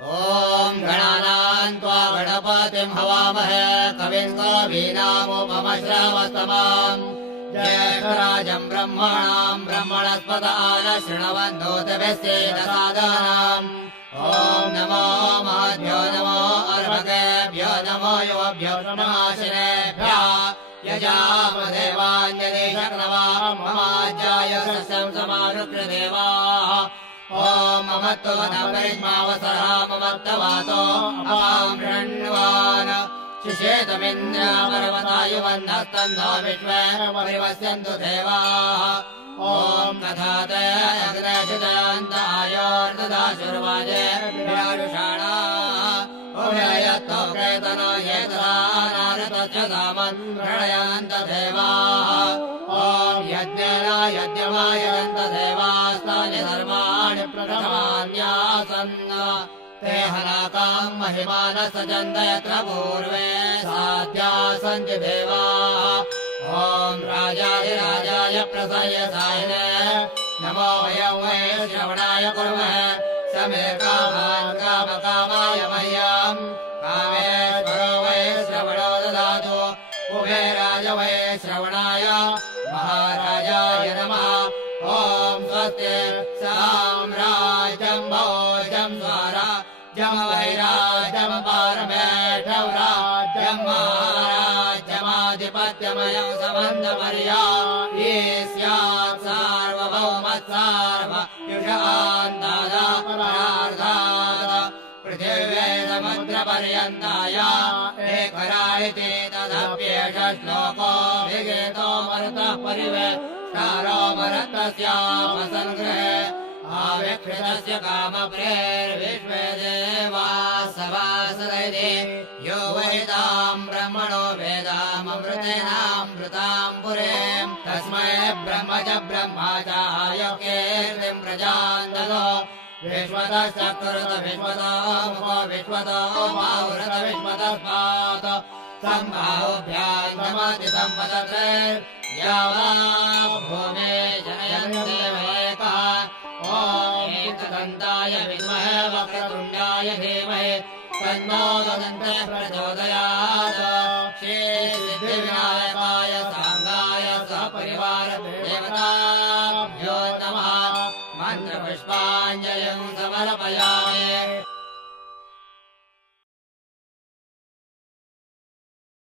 ॐ गणानां त्वा गणपतिं हवामहे कविं कवीनामुपमश्रवस्तमाम् ज्येष्ठराजं ब्रह्मणां ब्रह्मणस्पत आनशृण्वन्नोतिभिश्चेदसादनाम् ॐ नमो महद्भ्यो नमो अर्भकेभ्यो नमो युवभ्यो नमाशिनेभ्यः यजामदेवान्यदेशक्नवा ममाज्याय सस्यं समारुक्य देवाः ॐ ममत्ववनपरिज्मावसरः ममत्तवातो अपां षण्वान् शिशेतमिन्द्रापर्वतायुवन्नस्तन्नो विश्वे परिवस्यन्तु देवाः ॐ तथाते अग्नेशिदयान्तायोर्ददाशुर्वाजे विराजुषाणा उभयत्तो प्रेतनो येतरानारतश्च सामन् प्रणयन्त देवाः ॐ यज्ञेन यज्ञमायन्त देवास्तानि धर्माणि प्रथमान्यासन् ते हलाकां महिमानः सजन्त यत्र पूर्वे साध्यासन्ति देवाः ॐ राजाधिराजाय प्रसयसायिने नमो वयं वै श्रवणाय कुर्मः समे कामान् कामकामाय मह्यं कामेश्वरो वै श्रवणो ददातु कुबेराय वै श्रवणाय महाराजाय नमः ॐ स्वस्ति साम्राज्यं भोजं स्वराज्यं वैराज्यं पारमेष्ठं राज्यं महाराज्यमाधिपत्यमयं समन्दमर्या ये स्यात् सार्वभौमत्सार्वयुषान्तादापरार्धात् पृथिव्यै समुद्रपर्यन्ताय एकरायिते तदप्येष श्लोको विगीतो मरुतः परिवेष्टारो मरुतस्यापसङ्ग्रहे आविक्षितस्य कामप्रेर्विश्वे देवाः सभासदैते यो वैतां ब्रह्मणो वेदाममृतेनामृतां पुरीं तस्मै ब्रह्म च ब्रह्माचार्य कीर्तिं प्रजान् ददो विश्वतः चक्रुत विश्वतो मुखो विश्वतो बाहुरथ विश्वतस्मात् सम्बाहुभ्यां नमति सम्पदत्रे यावा भूमे जनयन्ति वैकः ॐ एकदन्ताय विद्महे वक्रतुण्डाय धीमहि तन्नो दन्ते प्रचोदयात् श्रीसिद्धिविनायकाय साङ्गाय सपरिवार देवताभ्यो नमः मन्त्रपुष्पाञ्जलिं समर्पयामि।